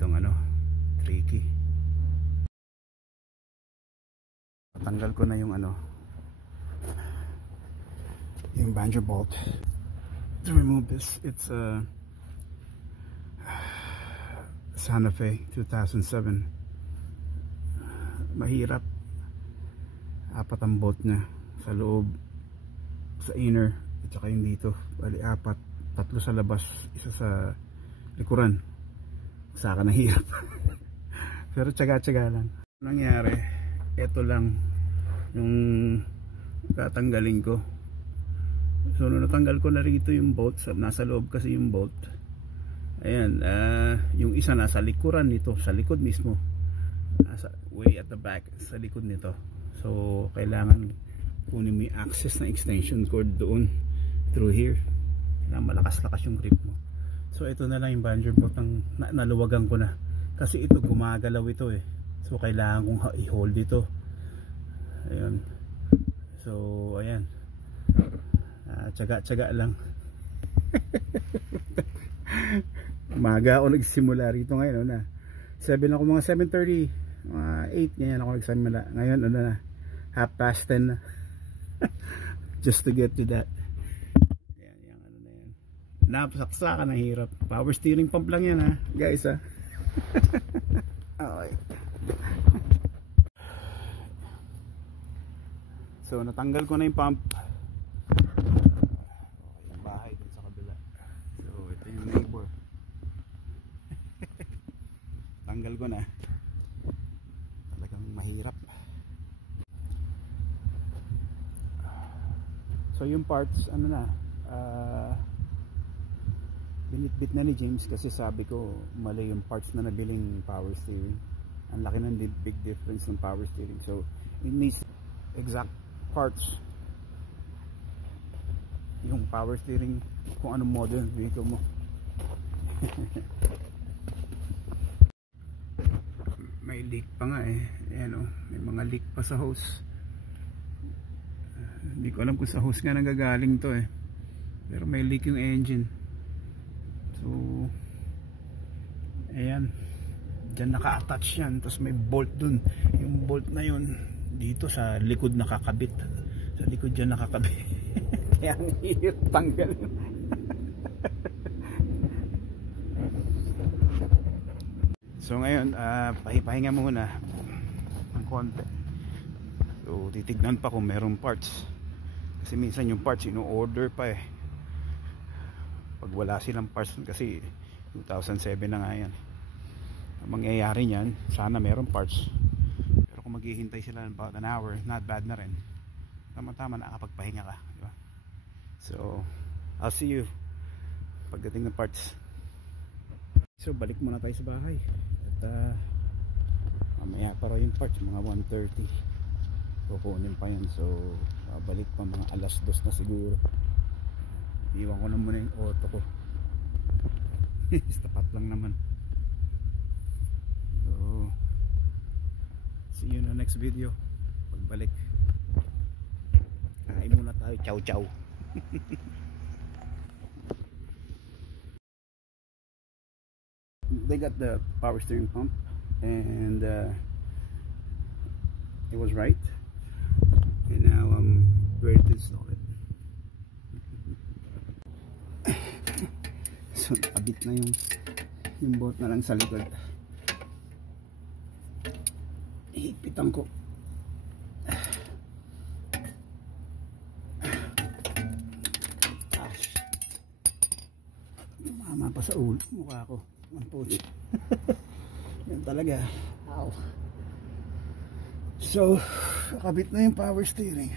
masyadong tricky. Tanggal ko na yung yung banjo bolt. To remove this, it's a Santa Fe 2007. Mahirap. Apat ang bolt niya sa loob, sa inner, at saka yung dito. Bali apat, tatlo sa labas, isa sa likuran. Sa akin nahirap. Pero tsaga-tsaga lang. Nangyari, eto lang yung tatanggalin ko. So natanggal ko na rito yung bolt, nasa loob kasi yung bolt. Ayan, yung isa nasa likuran nito, sa likod mismo, nasa way at the back, sa likod nito. So kailangan kunin mo yung access na extension cord doon through here. Kailangan malakas-lakas yung grip mo. So ito na lang yung banjo bolt ang naluwagan ko na, kasi ito gumagalaw ito so kailangan kong i-hold ito. Ayun, so ayan, tsaga-tsaga lang. Umaga ako nagsimula rito ngayon, 7 ako, mga 7:30, mga 8 ganyan ako nagsimula. Ngayon na 10:30 na. Just to get to that. Ayan, yung na yan. Napasaksakan, ang hirap. Power steering pump lang yan guys Okay. So natanggal ko na yung pump. Yung bahay dun sa kabila. So ito yung neighbor. Tanggal ko na. Talagang mahirap. So yung parts binitbit na ni James, kasi sabi ko mali yung parts na nabiling power steering. Ang laki ng big difference ng power steering. So it needs exact parts yung power steering kung anong model ng vehicle mo. May leak pa nga ayan may mga leak pa sa hose. Hindi ko alam kung sa hose nga nanggagaling to pero may leak yung engine. So ayan, dyan naka-attach yan, tapos may bolt dun. Yung bolt na yun dito sa likod nakakabit, sa likod dyan nakakabit. Kaya ang hirap tanggal. So ngayon pahinga muna ng konti. So titignan pa kung merong parts, kasi minsan yung parts ino-order pa pag wala silang parts, kasi 2007 na nga yan. Ang mangyayari niyan, sana meron parts, pero kung maghihintay sila ng about an hour, not bad na rin. Tama-tama, nakakapagpahinga ka, diba? So I'll see you pagdating ng parts. So balik muna tayo sa bahay at mamaya pa raw yung parts, mga 1:30 kukunin pa yan. So balik pa mga 2:00 na siguro. Iwan ko na muna yung auto ko. Tapat lang naman. So see you in the next video. Pagbalik kain muna tayo. Ciao ciao. They got the power steering pump and it was right, and now I'm ready to install it. So nakabit na yung bolt na lang sa likod. Ipitan ko. Mama pa sa ulo mukha ko. Ang puti. Yan talaga. Ow. So nakabit na yung power steering.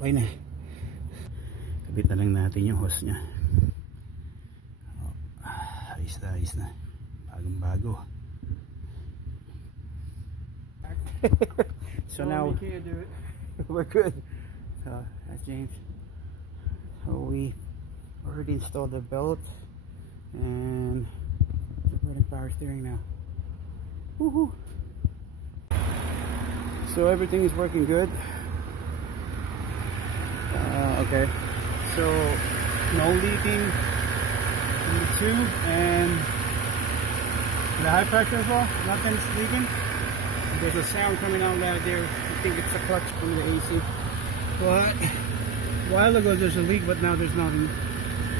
Okay na. Kabit na lang natin yung hose nya. Ayos na. Bagong bago. So now we're good. So that's James. So we already installed the belt and we're putting power steering now. Woohoo! So everything is working good. Okay, so no leaking in the tube, and The high pressure as well, nothing's leaking. There's a sound coming out loud there. I think it's a clutch from the AC. But a while ago there's a leak, but now there's nothing.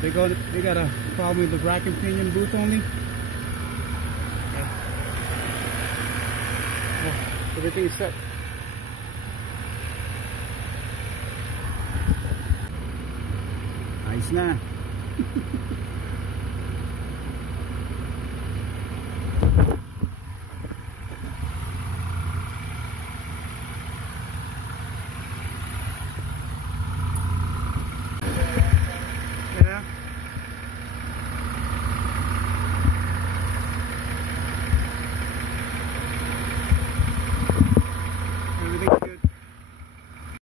They got a problem with the rack and pinion booth only. Yeah. Oh, everything is set. Ayos na.